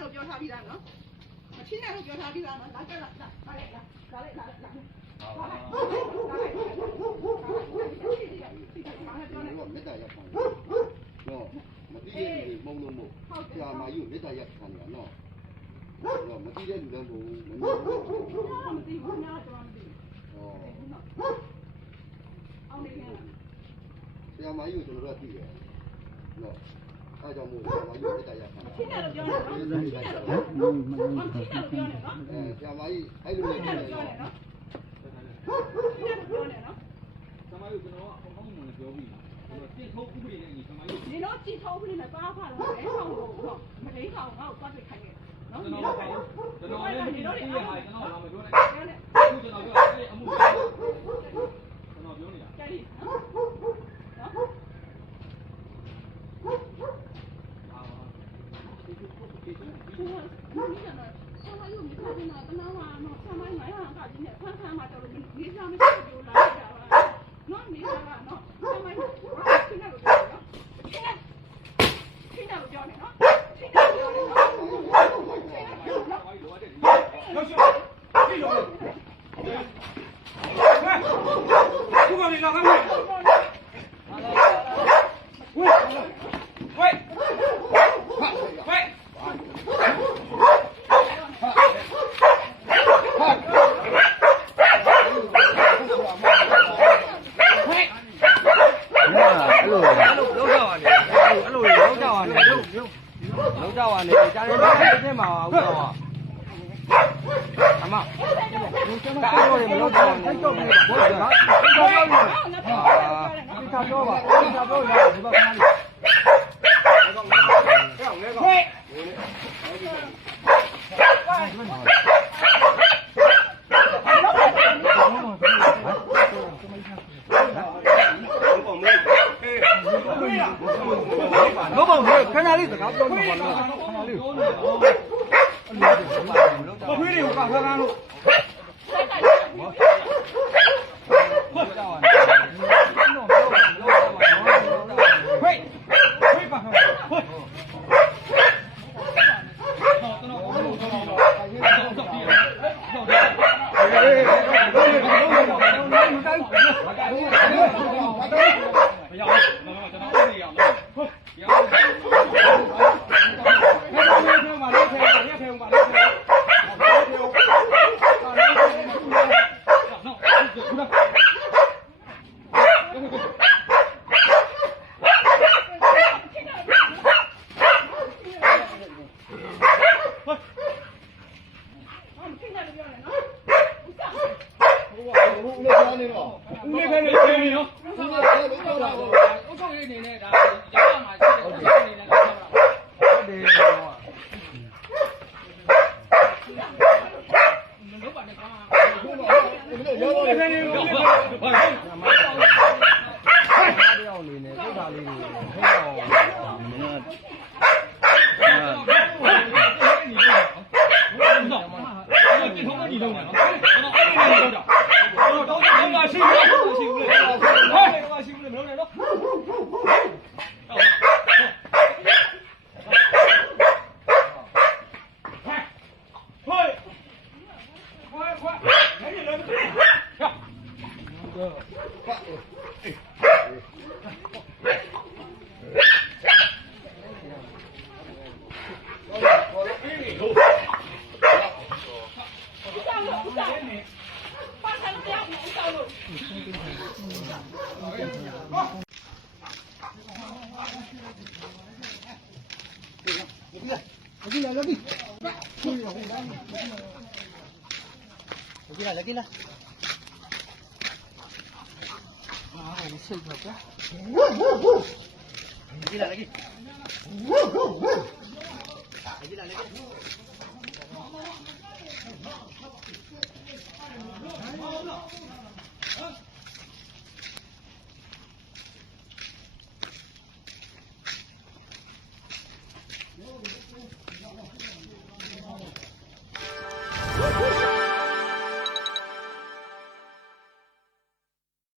လို့ပြောထားပြီးသားနော်မချင်းနဲ့လို့ပြောထားပြီးသားနော်လာကြလာလိုက်လာလိုက်မေတ္တာရပ်ခံနော်မသိတဲ့လူမုံလို့မို့ဆရာမကြီးကိုမေတ္တာရပ်ခံတာနော်တော့မသိတဲ့လူလည်းမဟုတ်ဘူးမသိဘူးများတော့မသိဘူးအောင်နေပြန်ဆရာမကြီးကိုကျွန်တော်တို့သိတယ်နော်အားကြောင့်မို့ဆရာမကြီးကိုမေတ္တာရပ်ခံချင်းနဲ့လို့ပြောနေနော်ချင်းနဲ့လို့ပြောနေနော်ဆရာမကြီးအဲ့လိုလေးပြောနေနော်ချင်းနဲ့ပြောနေနော်ဆရာမကြီးကျွန်တော်ကအကောင်းမှန်ပြောပြီးတိထုတ်ဥပဒေနဲ့ညီဆရာမကြီးဒီတော့တိထုတ်ဥပဒေနဲ့ပါဖားလို့လဲဆောင်လို့တော့မလိမ့်ဆောင်ငါ့ကိုသွားတွေ့ခိုင်းခဲ့နော်ကျွန်တော်လည်းဒီတော့ဒီဟာကျွန်တော်လာမပြောနဲ့အခုကျွန်တော်ပြောအဲ့အမှုကျွန်တော်ပြောနေတာကြိုက်နော်လုံးကြပါနဲ့ကြားရတဲ့မှာဟုတ်တော့အမဒါအဲ့လိုမလုပ်တော့ဘူးတော့ပြီဘောကဘာပြောလဲဒီသာပြောပါဒီသာပြောရဒီဘက်ခဏလေးဟဲ့老板，看哪里？这个标准化了，看哪里？我推的我刚看路。Lagi lah. Ah, ini berapa? Lagi lah lagi. Lagi lah lagi.